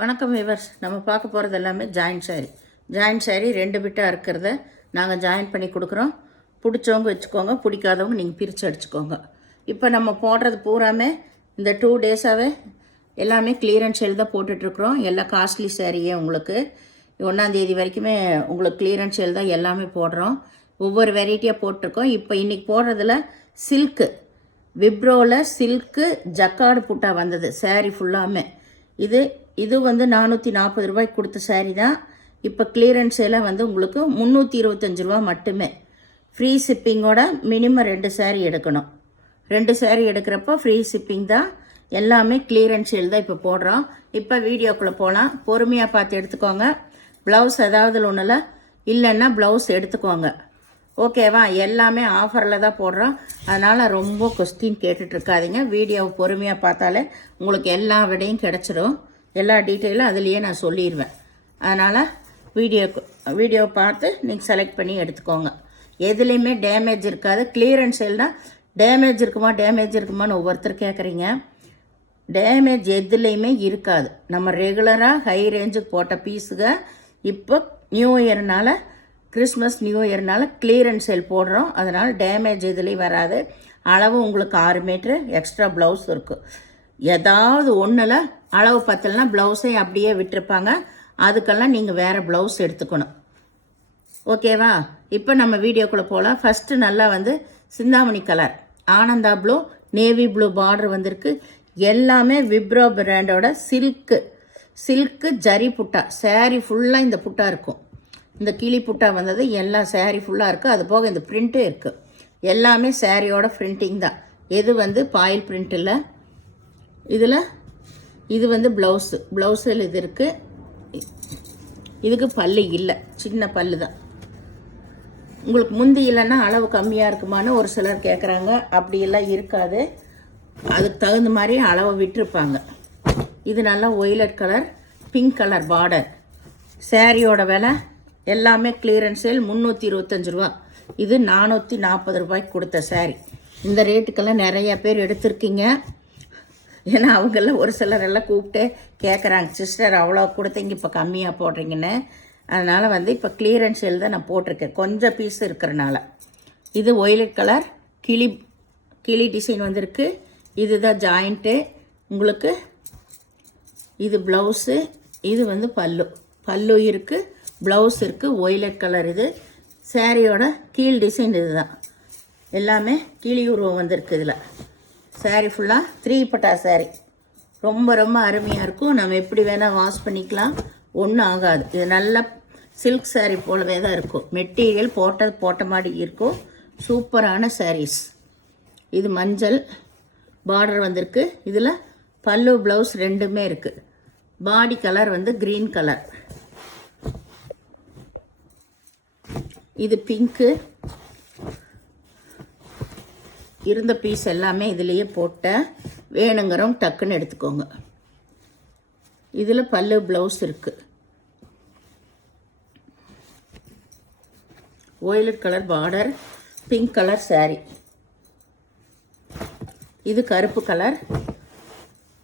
வணக்கம் வியூவர்ஸ். நம்ம பார்க்க போகிறது எல்லாமே ஜாயின்ட் சாரீ 2 பிட்டாக இருக்கிறத நாங்கள் ஜாயின் பண்ணி கொடுக்குறோம். பிடிச்சவங்க வச்சுக்கோங்க, பிடிக்காதவங்க நீங்கள் பிரித்து அடிச்சுக்கோங்க. இப்போ நம்ம போடுறது பூராமே இந்த 2 டேஸாகவே எல்லாமே கிளியரன்ஸ் சேல் தான் போட்டுட்ருக்குறோம். எல்லாம் காஸ்ட்லி சாரியே உங்களுக்கு 1ஆந்தேதி வரைக்குமே உங்களுக்கு கிளியரன்ஸ் சேல் தான் எல்லாமே போடுறோம். ஒவ்வொரு வெரைட்டியாக போட்டிருக்கோம். இப்போ இன்றைக்கி போடுறதுல சில்க்கு விப்ரோவில் சில்க்கு ஜக்கார்டு புட்டா வந்தது சாரீ ஃபுல்லாமே. இது வந்து 440 ரூபாய்க்கு கொடுத்த சாரீ தான். இப்போ கிளியரன்ஸ் எல்லாம் வந்து உங்களுக்கு 325 ரூபா மட்டுமே. ஃப்ரீ ஷிப்பிங்கோட மினிமம் 2 சாரீ எடுக்கணும். 2 சாரீ எடுக்கிறப்போ ஃப்ரீ ஷிப்பிங் தான். எல்லாமே கிளியரன்ஸ் சேல் தான் இப்போ போடுறோம். இப்போ வீடியோக்குள்ளே போகலாம். பொறுமையாக பார்த்து எடுத்துக்கோங்க. ப்ளவுஸ் ஏதாவது ஒன்றில் இல்லைன்னா ப்ளவுஸ் எடுத்துக்கோங்க, ஓகேவா? எல்லாமே ஆஃபரில் தான் போடுறோம். அதனால் ரொம்ப கொஸ்டின் கேட்டுட்ருக்காதீங்க. வீடியோவை பொறுமையாக பார்த்தாலே உங்களுக்கு எல்லா விடையும் கிடச்சிடும். எல்லா டீட்டெயிலும் அதுலேயே நான் சொல்லிடுவேன். அதனால் வீடியோவை பார்த்து நீங்கள் செலக்ட் பண்ணி எடுத்துக்கோங்க. எதுலேயுமே டேமேஜ் இருக்காது. கிளியரன்ஸ் சேல்னால் டேமேஜ் இருக்குமான்னு ஒவ்வொருத்தர் கேட்குறீங்க. டேமேஜ் எதுலேயுமே இருக்காது. நம்ம ரெகுலராக ஹை ரேஞ்சுக்கு போட்ட பீஸுக இப்போ நியூ இயர்னால் கிறிஸ்மஸ் நியூ இயர்னால் கிளியரன்ஸ் சேல் போடுறோம். அதனால் டேமேஜ் எதுலேயும் வராது. அளவு உங்களுக்கு 6 மீட்ரு எக்ஸ்ட்ரா ப்ளவுஸ் இருக்குது. ஏதாவது ஒன்றில் அளவு பத்தலைன்னா ப்ளவுஸை அப்படியே விட்டுருப்பாங்க. அதுக்கெல்லாம் நீங்கள் வேறு ப்ளவுஸ் எடுத்துக்கணும், ஓகேவா? இப்போ நம்ம வீடியோக்குள்ளே போகலாம். ஃபஸ்ட்டு நல்லா வந்து Chintamani colour Ananda blue navy blue border வந்திருக்கு. எல்லாமே விப்ரோ பிராண்டோட சில்க்கு ஜரி புட்டா. சாரீ ஃபுல்லாக இந்த புட்டா இருக்கும். இந்த கிளி புட்டா வந்தது எல்லாம் சாரீ ஃபுல்லாக இருக்குது. அது போக இந்த பிரிண்ட்டும் இருக்குது. எல்லாமே சாரியோட பிரிண்டிங் தான். எது வந்து பாயில் பிரிண்ட் இல்லை. இது வந்து ப்ளவுஸில் இது இருக்குது. இதுக்கு பல்லு இல்லை, சின்ன பல்லு தான். உங்களுக்கு முந்தி இல்லைன்னா அளவு கம்மியாக இருக்குமான்னு ஒரு சிலர் கேட்குறாங்க. அப்படியெல்லாம் இருக்காது. அதுக்கு தகுந்த மாதிரி அளவை விட்டுருப்பாங்க. இது நல்லா violet colour pink colour border. சாரியோட விலை எல்லாமே கிளியரன்ஸ் சேல் 325 ரூபா. இது 440 ரூபாய்க்கு கொடுத்த சாரீ. இந்த ரேட்டுக்கெல்லாம் நிறையா பேர் எடுத்திருக்கீங்க. ஏன்னா அவங்கெல்லாம் ஒரு சிலர் எல்லாம் கூப்பிட்டு கேட்குறாங்க, சிஸ்டர் அவ்வளோ கொடுத்தீங்க இப்போ கம்மியாக போடுறீங்கன்னு. அதனால் வந்து இப்போ கிளியரன்ஸ் சேல் தான் நான் போட்டிருக்கேன், கொஞ்சம் பீஸ் இருக்கிறனால. இது ஒய்லட் கலர் கிளி டிசைன் வந்திருக்கு. இதுதான் ஜாயிண்ட்டு உங்களுக்கு. இது ப்ளவுஸு. இது வந்து பல்லு இருக்குது, ப்ளவுஸ் இருக்குது. Violet colour. இது சாரியோட கீழ் டிசைன். இது தான் எல்லாமே கிளி உருவம் வந்திருக்கு. இதில் சாரீ ஃபுல்லாக 3 பட்டா சாரீ. ரொம்ப ரொம்ப அருமையாக இருக்கும். நம்ம எப்படி வேணால் வாஷ் பண்ணிக்கலாம், ஒன்றும் ஆகாது. இது நல்லா சில்க் சாரீ போலவே தான் இருக்கும். மெட்டீரியல் போட்ட மாதிரி இருக்கும். சூப்பரான சாரீஸ். இது மஞ்சள் பார்டர் வந்திருக்கு. இதில் பல்லு ப்ளவுஸ் ரெண்டுமே இருக்குது. பாடி கலர் வந்து க்ரீன் கலர். இது பிங்க்கு. இருந்த பீஸ் எல்லாமே இதுலேயே போட்டேன். வேணுங்கிறவங்க டக்குன்னு எடுத்துக்கோங்க. இதில் பல்லு ப்ளவுஸ் இருக்குது. Violet colour border, pink colour sari. இது கருப்பு கலர்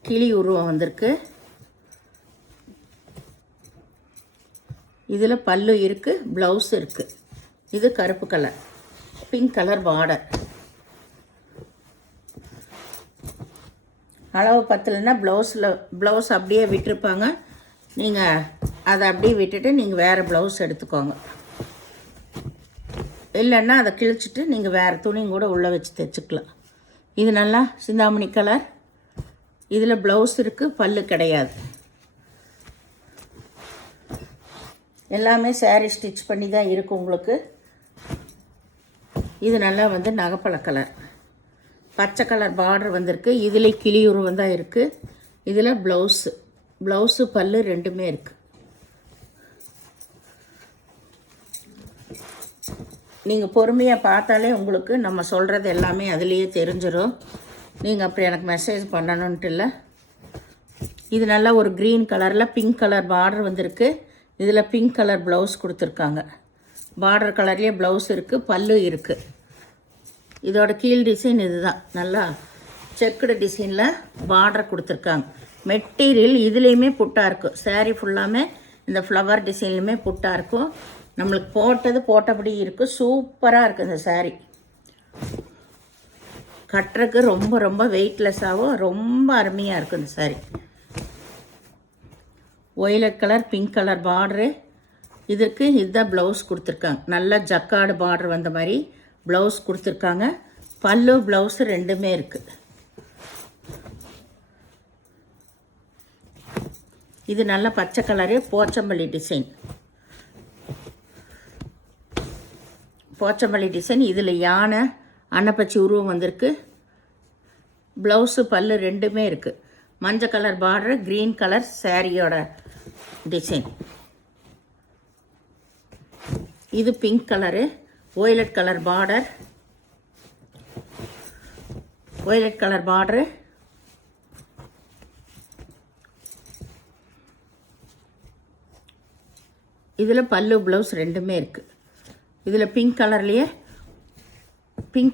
கிளி உருவம் வந்திருக்கு. இதில் பல்லு இருக்குது, ப்ளவுஸ் இருக்குது. இது கருப்பு கலர் பிங்க் கலர் பார்டர். அளவு பத்தலைன்னா ப்ளவுஸ் அப்படியே விட்டுருப்பாங்க. நீங்கள் அதை அப்படியே விட்டுட்டு நீங்கள் வேறு ப்ளவுஸ் எடுத்துக்கோங்க. இல்லைன்னா அதை கிழிச்சிட்டு நீங்கள் வேறு துணியும் கூட உள்ளே வச்சு தைச்சிக்கலாம். இது நல்லா சிந்தாமணி கலர். இதில் ப்ளவுஸ் இருக்குது, பல்லு கிடையாது. எல்லாமே சாரீ ஸ்டிச் பண்ணி தான் இருக்கும் உங்களுக்கு. இது நல்லா வந்து நகைப்பழ கலர் பச்சை கலர் பார்டர் வந்திருக்கு. இதில் கிளி உருவம் தான் இருக்குது. இதில் ப்ளவுஸு பல்லு ரெண்டுமே இருக்குது. நீங்கள் பொறுமையாக பார்த்தாலே உங்களுக்கு நம்ம சொல்கிறது எல்லாமே அதுலேயே தெரிஞ்சிடும். நீங்கள் அப்படி எனக்கு மெசேஜ் பண்ணணுன்ட்டு இல்லை. இது நல்லா ஒரு க்ரீன் கலரில் பிங்க் கலர் பார்டர் வந்திருக்கு. இதில் பிங்க் கலர் ப்ளவுஸ் கொடுத்துருக்காங்க. பார்டர் கலர்லேயே ப்ளவுஸ் இருக்குது, பல்லு இருக்குது. இதோட கீழ் டிசைன் இது தான். நல்லா செக்குடு டிசைனில் பார்டர் கொடுத்துருக்காங்க. மெட்டீரியல் இதுலேயுமே புட்டாக இருக்கும். சாரீ ஃபுல்லாமே இந்த ஃப்ளவர் டிசைன்லையுமே புட்டாக இருக்கும். நம்மளுக்கு போட்டபடி இருக்கும். சூப்பராக இருக்குது இந்த சாரீ. கட்டுறதுக்கு ரொம்ப ரொம்ப வெயிட்லெஸ்ஸாகவும் ரொம்ப அருமையாக இருக்கும் இந்த sari. Violet colour, pink colour border. இதுக்கு இதுதான் ப்ளவுஸ் கொடுத்துருக்காங்க. நல்லா ஜக்காடு பார்டர் வந்த மாதிரி ப்ளவுஸ் கொடுத்துருக்காங்க. பல்லு ப்ளவுஸு ரெண்டுமே இருக்குது. இது நல்ல பச்சை colour, Pochampalli design. Pochampalli design. இதில் யானை அன்னப்பச்சி உருவம் வந்திருக்கு. ப்ளவுஸு பல்லு ரெண்டுமே இருக்குது. மஞ்சள் கலர் பார்டரு, க்ரீன் கலர் சாரியோட டிசைன். இது pink colour, violet colour border. Violet colour border. இதில் பல்லு ப்ளவுஸ் ரெண்டுமே இருக்குது. இதில் பிங்க்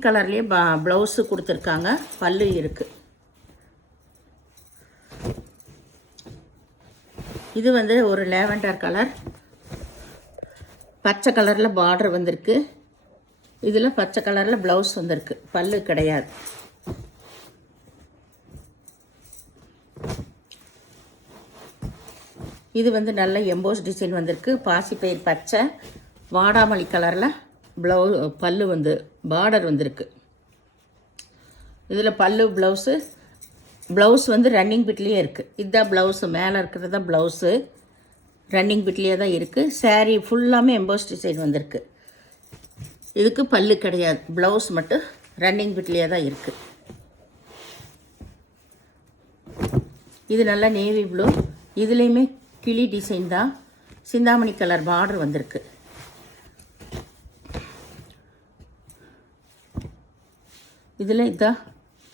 கலர்லேயே ப்ளவுஸு கொடுத்துருக்காங்க. பல்லு இருக்குது. இது வந்து ஒரு லேவண்டர் கலர், பச்சை கலரில் பார்டர் வந்திருக்கு. இதில் பச்சை கலரில் ப்ளவுஸ் வந்திருக்கு. பல்லு கிடையாது. இது வந்து நல்ல எம்போஸ் டிசைன் வந்திருக்கு. பாசிப்பயிர் பச்சை, வாடாமல்லி கலரில் பல்லு வந்து பார்டர் வந்திருக்கு. இதில் பல்லு ப்ளவுஸ் வந்து ரன்னிங் பிட்லேயே இருக்குது. இதுதான் ப்ளவுஸு. மேலே இருக்கிறது தான் ப்ளவுஸு. ரன்னிங் பிட்லேயே தான் இருக்குது. சாரீ ஃபுல்லாமே எம்போஸ் டிசைன் வந்திருக்கு. இதுக்கு பல்லு கிடையாது. ப்ளவுஸ் மட்டும் ரன்னிங் பிட்லேயே தான் இருக்குது. இது நல்லா நேவி ப்ளூ. இதுலேயுமே கிளி டிசைன் தான். சிந்தாமணி கலர் பார்டர் வந்திருக்கு. இதில் இதுதான்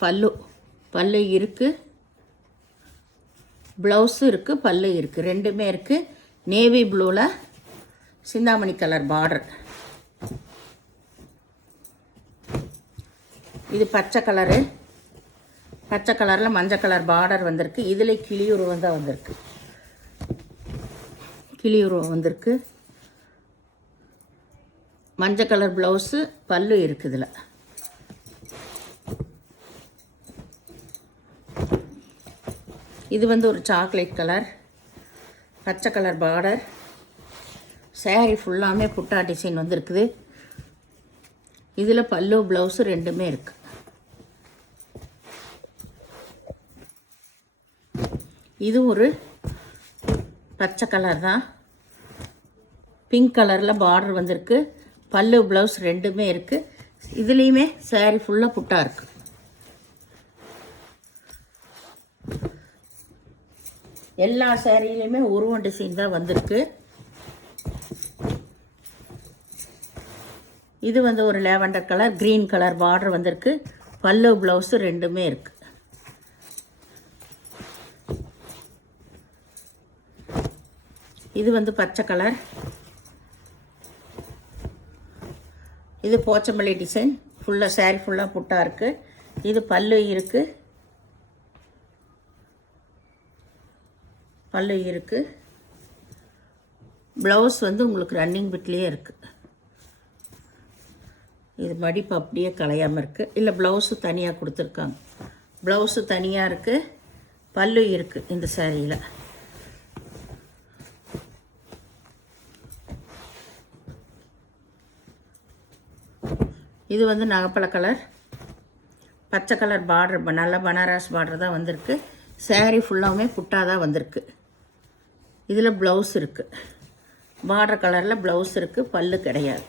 பல்லு இருக்குது. ப்ளவுஸு இருக்குது, பல்லு இருக்குது, ரெண்டுமே இருக்குது. நேவி ப்ளூவில் சிந்தாமணி கலர் பார்டர். இது பச்சை கலரு. பச்சை கலரில் மஞ்சள் கலர் பார்டர் வந்திருக்கு. இதில் கிளி உருவம் தான் வந்திருக்கு. கிளி உருவம் வந்திருக்கு. மஞ்சள் கலர் ப்ளவுஸு, பல்லு இருக்குது. இதில் இது வந்து ஒரு சாக்லேட் கலர், பச்சை கலர் பார்டர். சாரீ ஃபுல்லாமே புட்டா டிசைன் வந்திருக்குது. இதில் பல்லு ப்ளவுஸு ரெண்டுமே இருக்குது. இது ஒரு பச்சை கலர் தான். பிங்க் கலரில் பார்டர் வந்திருக்கு. பல்லு ப்ளவுஸ் ரெண்டுமே இருக்குது. இதுலேயுமே சாரீ ஃபுல்லாக புட்டா இருக்குது. எல்லா சாரிலையுமே உருவம் டிசைன் தான் வந்திருக்கு. இது வந்து ஒரு lavender colour, green colour border வந்திருக்கு. பல்லு ப்ளவுஸு ரெண்டுமே இருக்குது. இது வந்து பச்சை கலர். இது போச்சம்பள்ளி டிசைன். ஃபுல்லாக சாரீ ஃபுல்லாக புட்டா இருக்குது. இது பல்லு இருக்குது. பல்லு இருக்குது. ப்ளவுஸ் வந்து உங்களுக்கு ரன்னிங் பிட்லேயே இருக்குது. இது மடிப்பு அப்படியே கலையாமல் இருக்குது. இல்லை ப்ளவுஸு தனியாக கொடுத்துருக்காங்க. ப்ளவுஸு தனியாக இருக்குது. பல்லு இருக்குது இந்த சாரியில். இது வந்து நகப்பழ கலர், பச்சை கலர் பார்டர், நல்ல பனாரஸ் பார்டர் தான் வந்திருக்கு. சாரீ ஃபுல்லாகவே புட்டாக தான் வந்திருக்கு. இதில் ப்ளவுஸ் இருக்குது. பார்டர் கலரில் ப்ளவுஸ் இருக்குது. பல்லு கிடையாது.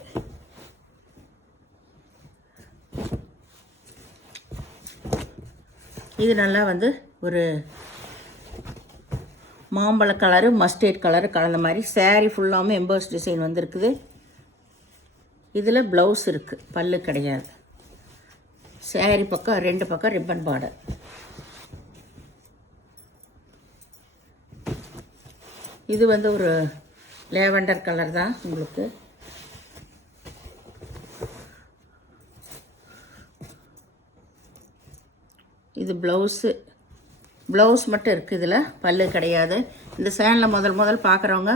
இது நல்லா வந்து ஒரு மாம்பழ கலரு, மஸ்டர்ட் கலரு கலந்த மாதிரி சாரீ ஃபுல்லாமே எம்போஸ் டிசைன் வந்திருக்குது. இதில் ப்ளவுஸ் இருக்குது. பல்லு கிடையாது. சாரீ பக்கம் ரெண்டு பக்கம் ரிப்பன் பார்டர். இது வந்து ஒரு லேவண்டர் கலர் தான் உங்களுக்கு. இது ப்ளவுஸு. ப்ளவுஸ் மட்டும் இருக்குது, இதில் பல்லு கிடையாது. இந்த சேனலை முதல் பார்க்குறவங்க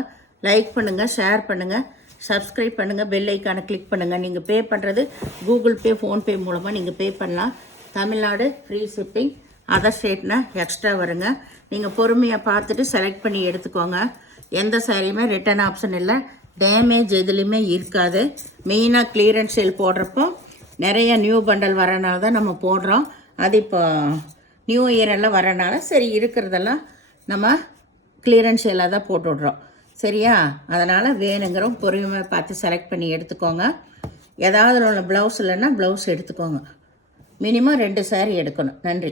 லைக் பண்ணுங்கள், ஷேர் பண்ணுங்கள், சப்ஸ்கிரைப் பண்ணுங்கள், பெல் ஐக்கானை கிளிக் பண்ணுங்கள். நீங்கள் பே பண்ணுறது கூகுள் பே, ஃபோன்பே மூலமாக நீங்கள் பே பண்ணலாம். தமிழ்நாடு ஃப்ரீ ஷிப்பிங், அதர் ஸ்டேட்னா எக்ஸ்ட்ரா வருங்க. நீங்கள் பொறுமையாக பார்த்துட்டு செலக்ட் பண்ணி எடுத்துக்கோங்க. எந்த சாரியுமே ரிட்டர்ன் ஆப்ஷன் இல்லை, டேமேஜ் எதுலேயுமே இருக்காது. மெயினாக கிளியரன்ஸ் சேல் போடுறப்போ நிறைய நியூ பண்டல் வரனால தான் நம்ம போடுறோம். அது இப்போ நியூ இயர் எல்லாம் வரனால சரி இருக்கிறதெல்லாம் நம்ம கிளியரன்ஸ் சேலாக தான் போட்டு விட்றோம். சரியா? அதனால் வேணுங்கிறோம் பொறுமையாக பார்த்து செலக்ட் பண்ணி எடுத்துக்கோங்க. ஏதாவது உள்ள ப்ளவுஸ் இல்லைன்னா ப்ளவுஸ் எடுத்துக்கோங்க. மினிமம் 2 சாரி எடுக்கணும். நன்றி.